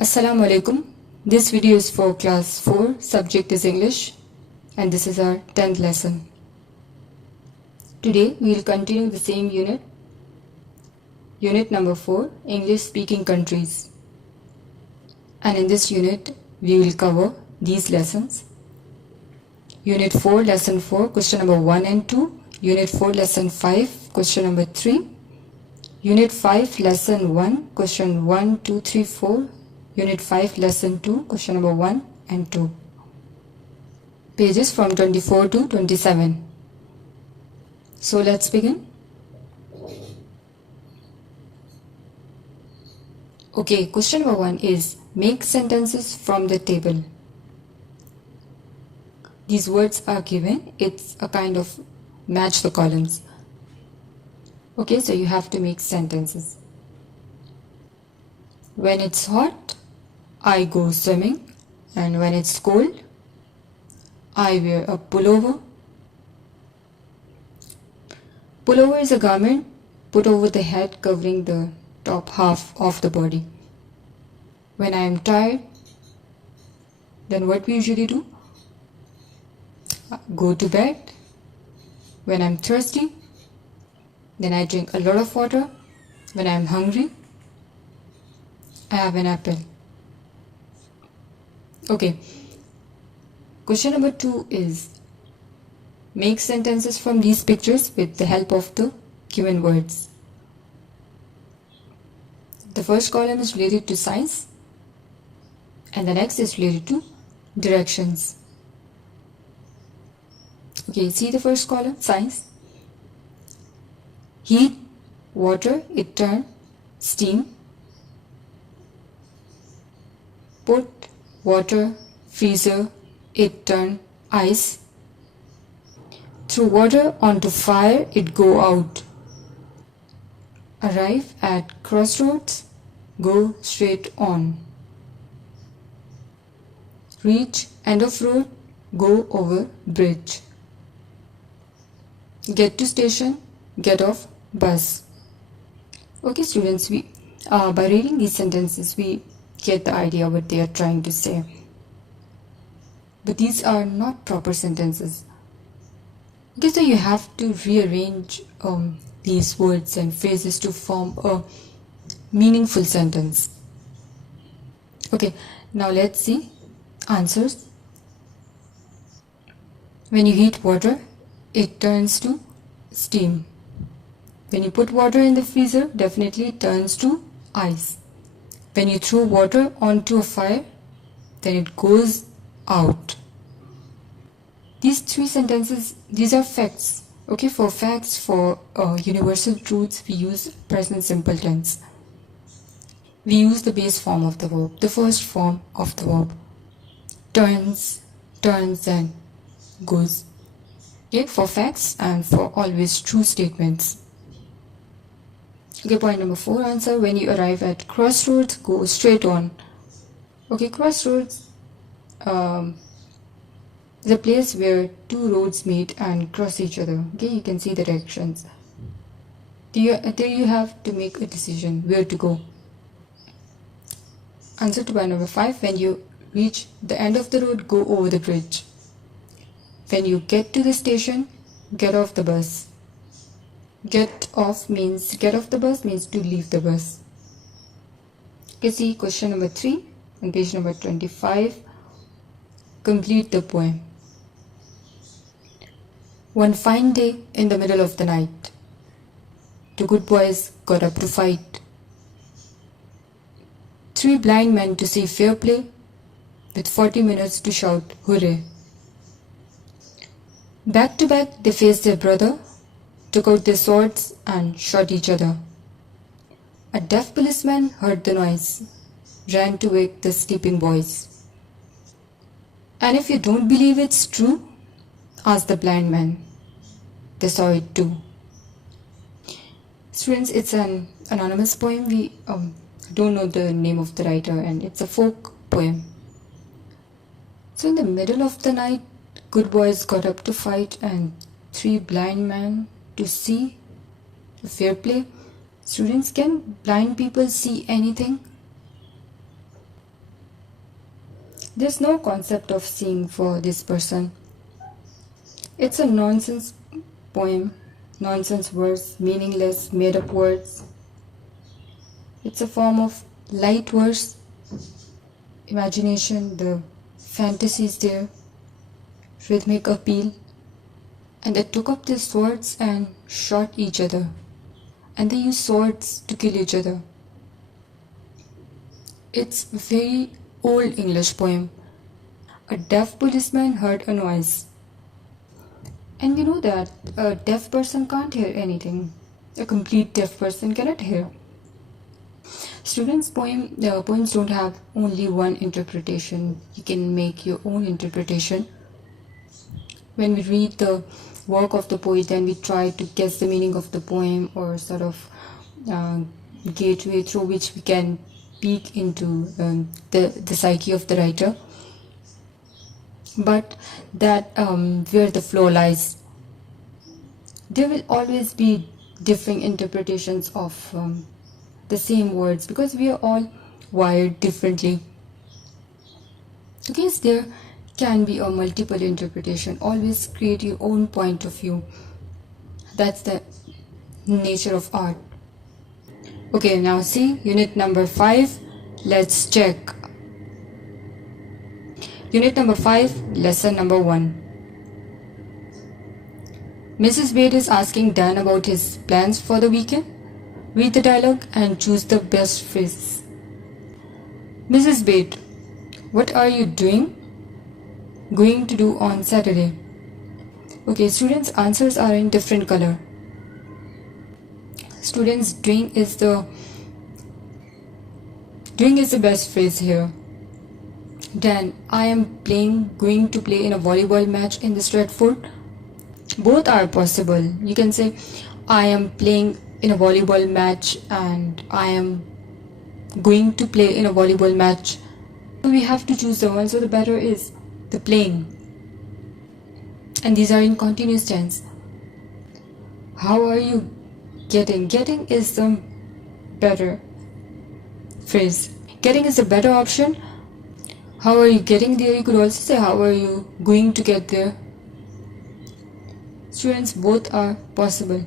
Assalamu alaikum. This video is for class 4, subject is English, and this is our 10th lesson. Today we will continue the same unit, unit number 4, English speaking countries. And in this unit we will cover these lessons. Unit 4, lesson 4, question number 1 and 2. Unit 4, lesson 5, question number 3. Unit 5, lesson 1, question 1, 2, 3, 4. Unit 5, lesson 2, question number 1 and 2. Pages from 24 to 27. So let's begin. Okay, question number 1 is make sentences from the table. These words are given. It's a kind of match the columns. Okay, so you have to make sentences. When it's hot, I go swimming, and when it's cold, I wear a pullover. Pullover is a garment put over the head covering the top half of the body. When I am tired, then what we usually do? Go to bed. When I'm thirsty, then I drink a lot of water. When I'm hungry, I have an apple. Okay. Question number 2 is make sentences from these pictures with the help of the given words. The first column is related to size, and the next is related to directions. Okay, see the first column, size. Heat, water, it turn, steam. Put, water, freezer, it turn, ice. Throw water onto fire, it go out. Arrive at crossroads, go straight on. Reach end of road, go over bridge. Get to station, get off bus. Okay students, we by reading these sentences we get the idea what they are trying to say. But these are not proper sentences. Okay, so you have to rearrange these words and phrases to form a meaningful sentence. Okay, now let's see answers. When you heat water, it turns to steam. When you put water in the freezer, definitely it turns to ice. When you throw water onto a fire, then it goes out. These 3 sentences, these are facts. Okay, for facts, for universal truths, we use present simple tense. We use the base form of the verb, the first form of the verb. Turns, and goes. Okay, for facts and for always true statements. Okay, point number 4 answer. When you arrive at crossroads, go straight on. Okay, crossroads is a place where 2 roads meet and cross each other. Okay, you can see the directions. There you have to make a decision where to go. Answer to point number 5. When you reach the end of the road, go over the bridge. When you get to the station, get off the bus. Get off the bus means to leave the bus. Okay, see question number 3 on page number 25. Complete the poem. One fine day in the middle of the night, 2 good boys got up to fight. 3 blind men to see fair play, with 40 minutes to shout hooray. Back to back they faced their brother, took out their swords and shot each other. A deaf policeman heard the noise, ran to wake the sleeping boys. And if you don't believe it's true, ask the blind man. They saw it too. Students, it's an anonymous poem. We don't know the name of the writer, and it's a folk poem. So in the middle of the night, good boys got up to fight and 3 blind men to see fair play. Students, can blind people see anything? There's no concept of seeing for this person. It's a nonsense poem, nonsense words, meaningless, made up words. It's a form of light verse, imagination, the fantasy is there, rhythmic appeal, and they took up their swords and shot each other, and they used swords to kill each other. It's a very old English poem. A deaf policeman heard a noise. And you know that a deaf person can't hear anything. A complete deaf person cannot hear. Students' poems don't have only one interpretation. You can make your own interpretation. When we read the work of the poet, then we try to guess the meaning of the poem, or sort of gateway through which we can peek into the psyche of the writer. But that where the flow lies. There will always be differing interpretations of the same words, because we are all wired differently. Okay, so there can be a multiple interpretation. Always create your own point of view. That's the nature of art. Okay, now see unit number 5. Let's check. Unit number 5, lesson number 1. Mrs. Wade is asking Dan about his plans for the weekend. Read the dialogue and choose the best phrase. Mrs. Wade, what are you going to do on Saturday? Okay, students' answers are in different color. Students, doing is the best phrase here. Dan, I am going to play in a volleyball match in the Stratford. Both are possible. You can say, I am playing in a volleyball match and I am going to play in a volleyball match. So we have to choose the one, so the better is the playing. And these are in continuous tense. How are you getting? Getting is the better phrase. Getting is the better option. How are you getting there? You could also say, how are you going to get there? Students, both are possible.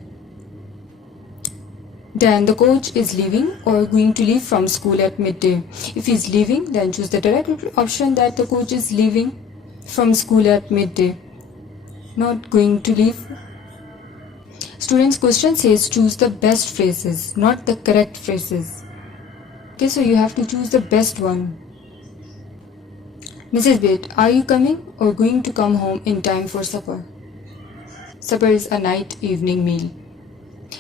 Then the coach is leaving or going to leave from school at midday. If he is leaving, then choose the direct option that the coach is leaving from school at midday. Not going to leave. Students' question says choose the best phrases, not the correct phrases. Okay, so you have to choose the best one. Mrs. Wade, are you coming or going to come home in time for supper? Supper is a evening meal.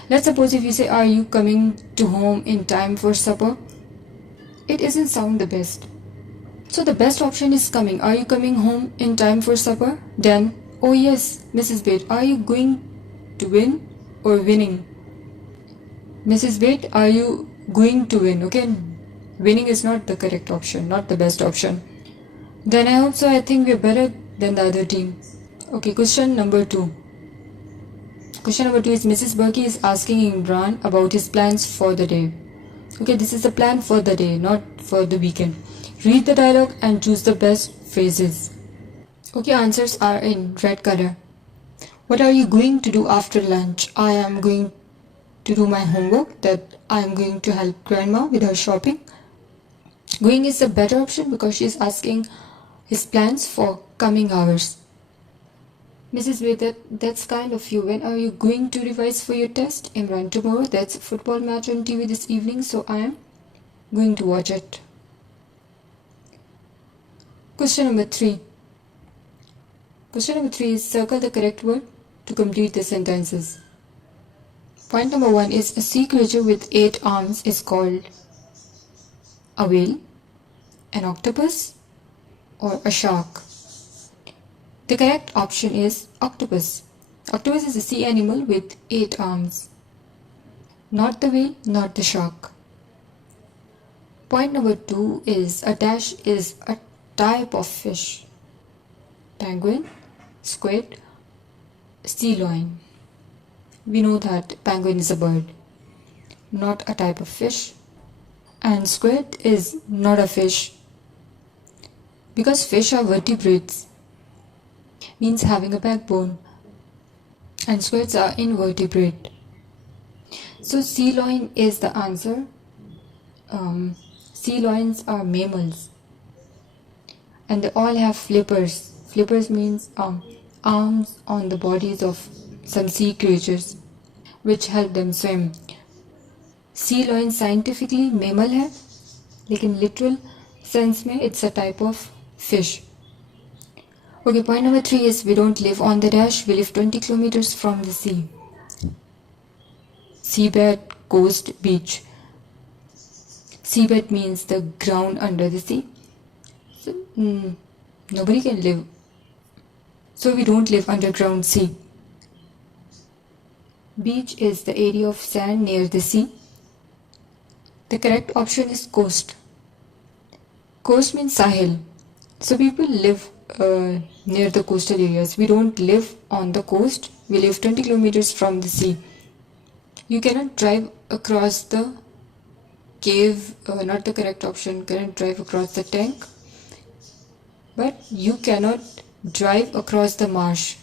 Let's suppose if you say, are you coming to home in time for supper? It doesn't sound the best. So the best option is coming. Are you coming home in time for supper? Then, oh yes, Mrs. Wade, are you going to win or winning? Mrs. Wade, are you going to win? Okay, winning is not the correct option, not the best option. Then I hope so. I think we're better than the other team. Okay, question number 2. Question number 2 is Mrs. Berkey is asking Imran about his plans for the day. Okay, this is the plan for the day, not for the weekend. Read the dialogue and choose the best phrases. Okay, answers are in red color. What are you going to do after lunch? I am going to do my homework, that I am going to help grandma with her shopping. Going is the better option because she is asking his plans for coming hours. Mrs. Wade, that's kind of you. When are you going to revise for your test? Imran, tomorrow. That's a football match on TV this evening, so I am going to watch it. Question number 3. Question number 3 is circle the correct word to complete the sentences. Point number 1 is a sea creature with 8 arms is called a whale, an octopus, or a shark. The correct option is octopus. Octopus is a sea animal with 8 arms. Not the whale, not the shark. Point number 2 is a dash is a type of fish. Penguin, squid, sea lion. We know that penguin is a bird, not a type of fish. And squid is not a fish. Because fish are vertebrates, means having a backbone, and squids are invertebrate. So sea lion is the answer. Sea lions are mammals, and they all have flippers. Flippers means arms on the bodies of some sea creatures, which help them swim. Sea lion scientifically mammal है, लेकिन literal sense में it's a type of fish. Okay, point number 3 is we don't live on the dash, we live 20 kilometers from the sea. Seabed, coast, beach. Seabed means the ground under the sea. So, nobody can live. So we don't live underground sea. Beach is the area of sand near the sea. The correct option is coast. Coast means Sahel. So people live near the coastal areas. We don't live on the coast. We live 20 kilometers from the sea. You cannot drive across the cave, not the correct option, cannot drive across the tank. But you cannot drive across the marsh.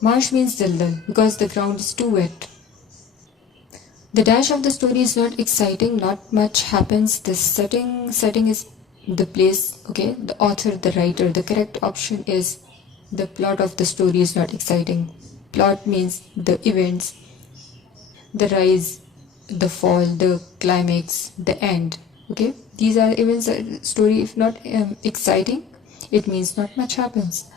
Marsh means daldal because the ground is too wet. The dash of the story is not exciting, not much happens. The setting is the place, okay, the author, the writer. The correct option is the plot of the story is not exciting. Plot means the events, the rise, the fall, the climax, the end. Okay, these are events. Story, if not exciting, it means not much happens.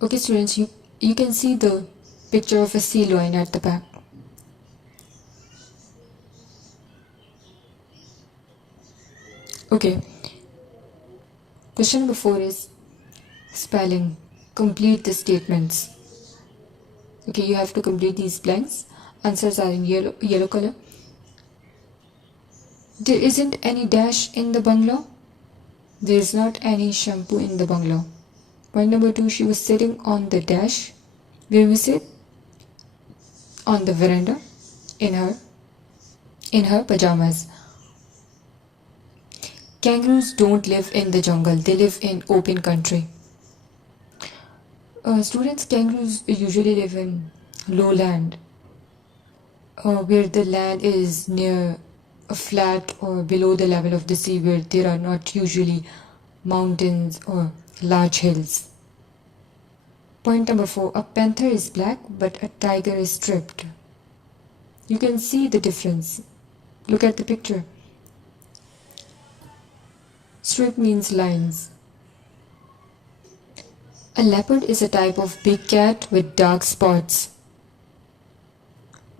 Okay, students, you can see the picture of a sea lion at the back. Okay. Question number 4 is spelling. Complete the statements. Okay, you have to complete these blanks. Answers are in yellow color. There isn't any dash in the bungalow. There is not any shampoo in the bungalow. Point number 2, she was sitting on the dash. Where we sit? On the veranda in her pajamas. Kangaroos don't live in the jungle, they live in open country. Students, kangaroos usually live in lowland, where the land is near a flat or below the level of the sea, where there are not usually mountains or large hills. Point number 4, a panther is black but a tiger is striped. You can see the difference. Look at the picture. Strip means lines. A leopard is a type of big cat with dark spots.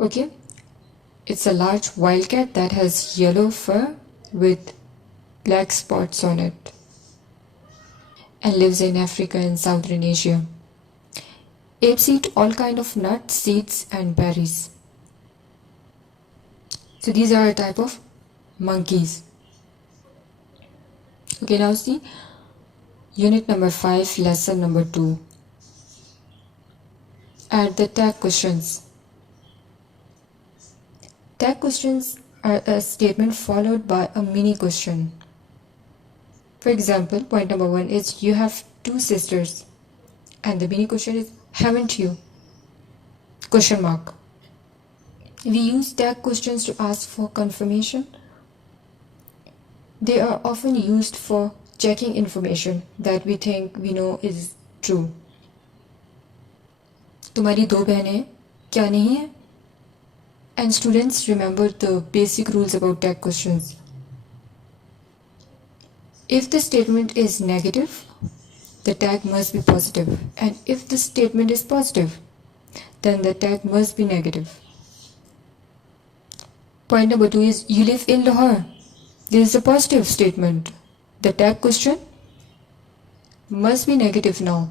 Okay, it's a large wild cat that has yellow fur with black spots on it and lives in Africa and Southern Asia. Apes eat all kind of nuts, seeds and berries. So these are a type of monkeys. Okay, now see unit number 5, lesson number 2. Add the tag questions. Tag questions are a statement followed by a mini question. For example, point number 1 is you have 2 sisters, and the mini question is haven't you? Question mark. We use tag questions to ask for confirmation. They are often used for checking information that we think we know is true. तुम्हारी 2 बहनें क्या नहीं है? And students, remember the basic rules about tag questions. If the statement is negative, the tag must be positive, and if the statement is positive, then the tag must be negative. Point number 2 is you live in Lahore. This is a positive statement. The tag question must be negative now.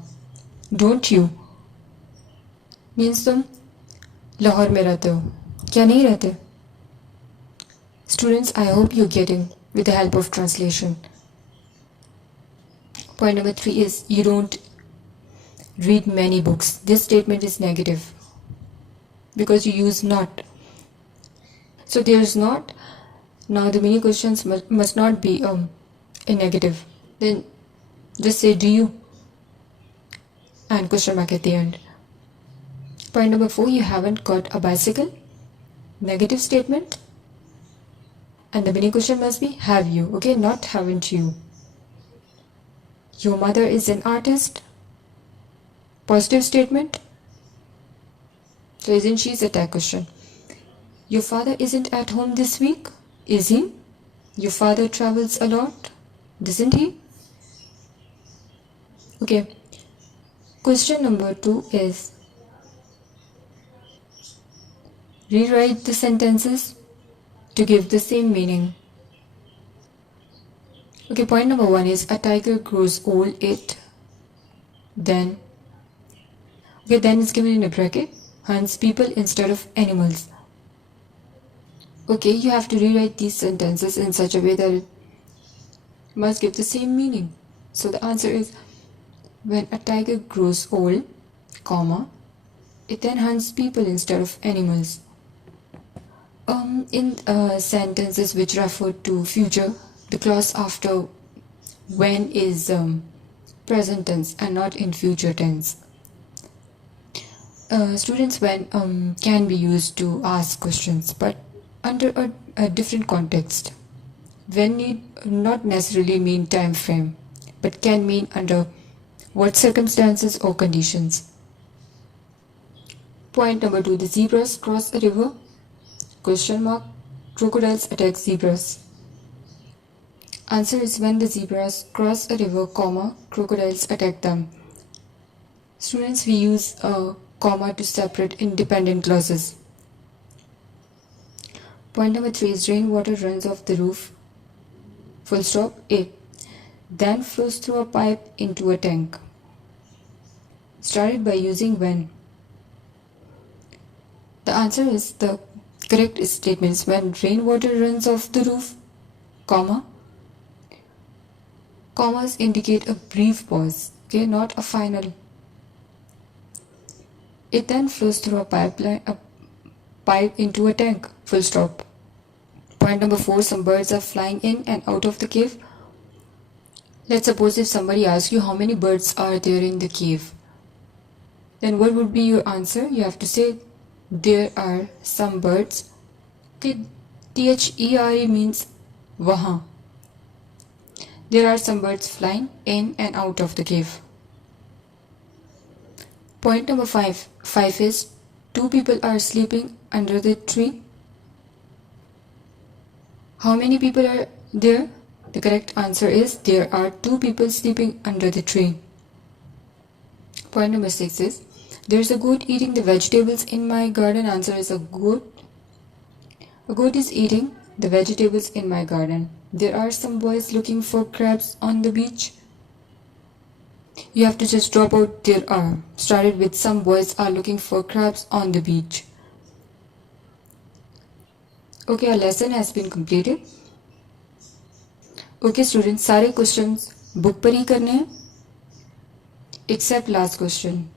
Don't you? Means तुम लाहौर में रहते हो, क्या नहीं रहते? Students, I hope you're getting with the help of translation. Point number 3 is you don't read many books. This statement is negative because you use not. So there is not. Now the mini questions must not be a negative. then just say do you and question mark at the end. Point number 4, you haven't got a bicycle. Negative statement. And the mini question must be have you, okay, not haven't you. Your mother is an artist. Positive statement. So isn't she is a tag question. Your father isn't at home this week, is he? Your father travels a lot, doesn't he? Okay. Question number 2 is rewrite the sentences to give the same meaning. Okay, point number 1 is a tiger grows old, then is given in a bracket, hunts people instead of animals. Okay, you have to rewrite these sentences in such a way that it must give the same meaning. So the answer is when a tiger grows old, comma, it then hunts people instead of animals. In sentences which refer to future, the clause after when is present tense and not in future tense. Students when can be used to ask questions, but under a different context. When need not necessarily mean time frame, but can mean under what circumstances or conditions. Point number 2, the zebras cross a river, question mark, crocodiles attack zebras. Answer is when the zebras cross a river, comma, crocodiles attack them. Students, we use a comma to separate independent clauses. Point number 3 is rainwater runs off the roof, full stop, then flows through a pipe into a tank. Started by using when. The answer is the correct statements when rainwater runs off the roof, comma. Commas indicate a brief pause, okay, not a final. It then flows through a pipe into a tank, full stop. Point number 4, some birds are flying in and out of the cave. Let's suppose if somebody asks you how many birds are there in the cave, then what would be your answer? You have to say there are some birds. Okay, THERE means wahan. There are some birds flying in and out of the cave. Point number 5. 5 is 2 people are sleeping under the tree. How many people are there? The correct answer is there are 2 people sleeping under the tree. Point number 6 is there's a goat eating the vegetables in my garden. Answer is a goat. A goat is eating the vegetables in my garden. There are some boys looking for crabs on the beach. You have to just drop out there are. Started with some boys are looking for crabs on the beach. Okay, our lesson has been completed. Okay students, सारे questions book पर ही करने हैं except last question.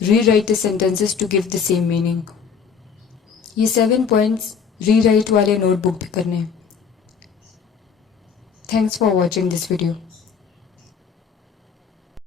Rewrite the sentences to give the same meaning. ये 7 points rewrite वाले notebook पे करने हैं. Thanks for watching this video.